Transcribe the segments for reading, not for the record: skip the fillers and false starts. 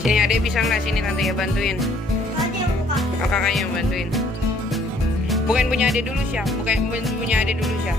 Sini adek, bisa nggak sini tante ya bantuin? Oh, kakaknya yang bantuin. Bukan punya adek dulu sih, bukan punya adek dulu sih.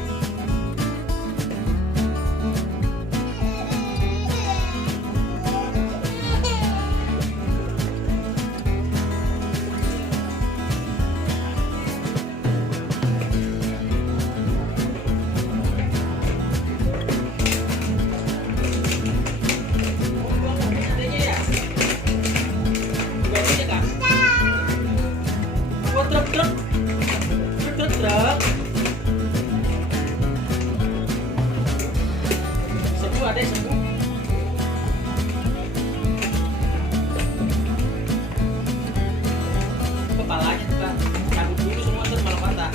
Kepalanya tuh Kak, cabut dulu semua terus malah patah.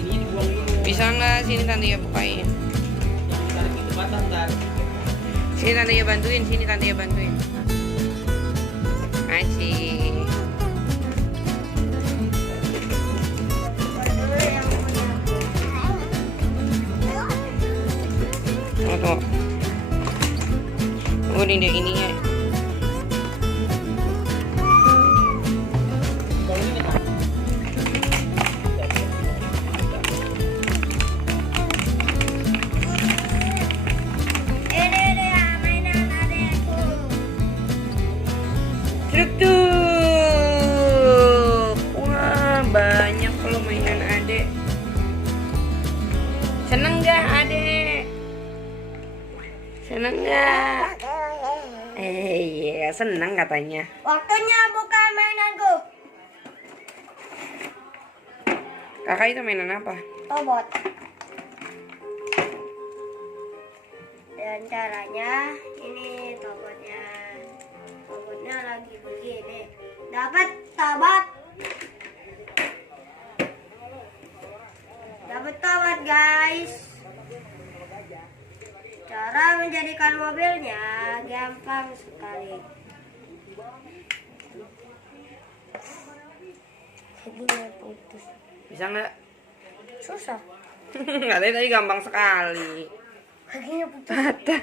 Ini dibuang dulu. Bisa nggak sini tante ya bukain? Yang ditarik itu patah ntar. Sini tante ya bantuin, sini tante ya bantuin. Asik. Tunggu. Tunggu nih ininya. Truk. Wah, banyak kalau mainan adek. Seneng gak adek? Seneng gak? Iya, seneng katanya. Waktunya buka mainanku. Kakak itu mainan apa? Robot. Dan caranya ini robotnya. Robotnya lagi begini. Dapat tobat. Dapat tobat guys. Cara menjadikan mobilnya gampang sekali. Kakinya putus. Bisa nggak? Susah. Katanya tadi gampang sekali. Kakinya putus. Patah.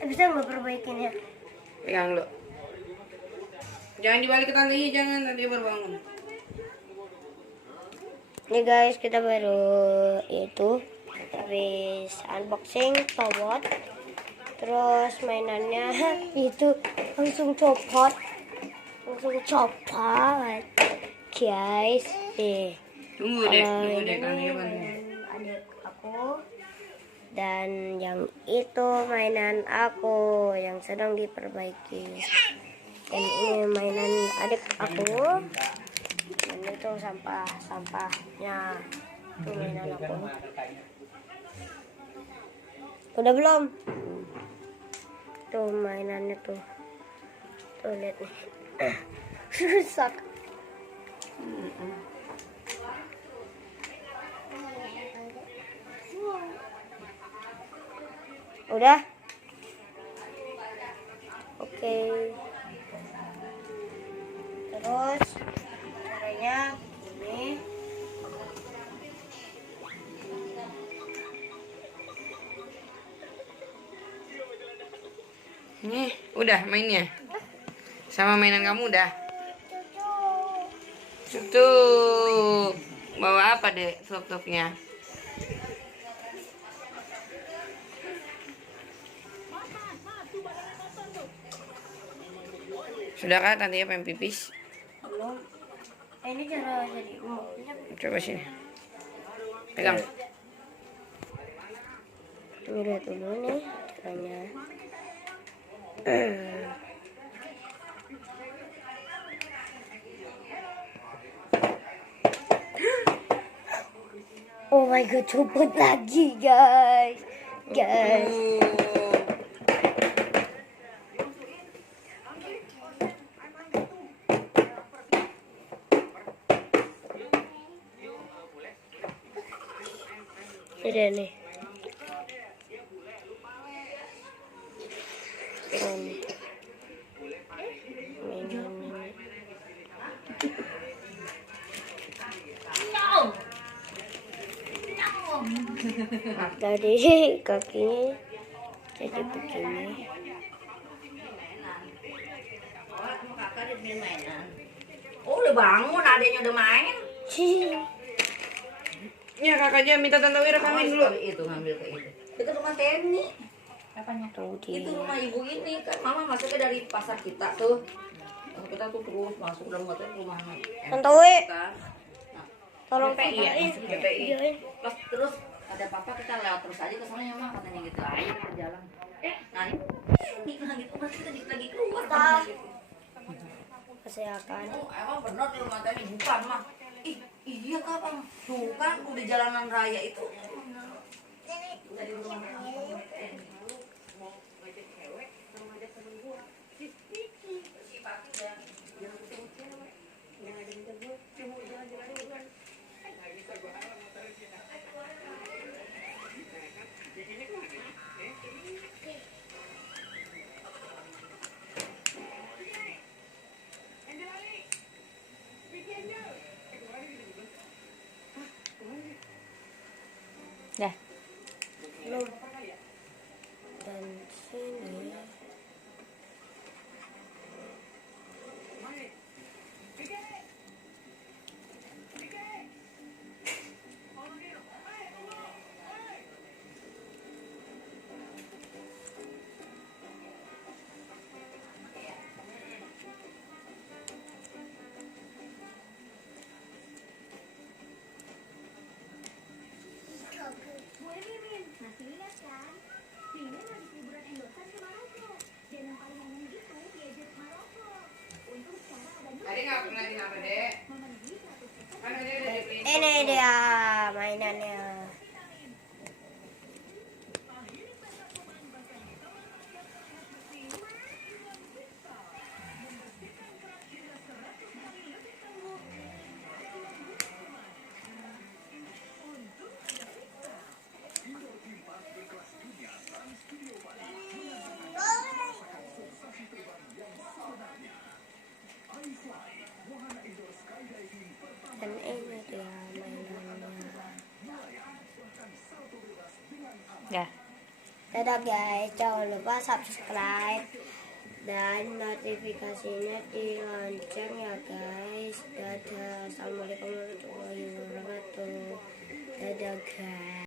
Bisa nggak perbaikinnya? Pegang dulu. Jangan dibalik ke tante, jangan, tante baru bangun. Nih guys, kita baru habis unboxing robot. Terus mainannya itu langsung copot. Guys, Tunggu deh, kalau tante ini bantuin. mainan adik aku. Dan yang itu mainan aku yang sedang diperbaiki. Dan ini mainan adik aku. Dan itu sampahnya. Itu mainan aku. Udah belum? Tuh mainannya tuh. Tuh lihat nih. Rusak. Udah? Oke. Terus caranya ini. Nih, udah mainnya. Sama mainan kamu udah. Tuh. Bawa apa deh tuk-tuknya? Sudah kah tante ya pengen pipis? Belum. Ini cara jadi Coba sini. Pegang. Ini lihat dulu nih caranya. Oh my god, copot lagi guys. Ini nih. Tadi kakinya jadi begini. Oh, udah bangun, adanya udah main. Ya kakaknya minta Tante Wira rekamin dulu. Itu ngambil ke itu. Itu rumah Teni. Apanya? Tuh Itu rumah ibu ini kan mama masuknya dari pasar kita tuh. Kita tuh terus masuk dalam hotel rumah Tantowi, kan. Nah, tolong PPI ya, papain. masuk PPI. Videoin. Terus ada papa kita lewat terus aja ke sana ya mah katanya gitu. Ayo ke jalan. Nah ini gitu berarti kita lagi keluar kan gitu. Kesehatan. Oh, emang bener di rumah Teni bukan mah. Iya kapan? Tuh kan udah jalanan raya itu. Dari rumah Teni. Dah. Belum. Dan sini. Adik nggak pernah di apa dek? Kan Adik udah dibeliin. Ini dia mainannya. Dan ini dia mainannya. Dah. Dadah guys, jangan lupa subscribe dan notifikasinya dilonceng ya guys. Dadah, assalamualaikum warahmatullahi wabarakatuh. Dadah guys.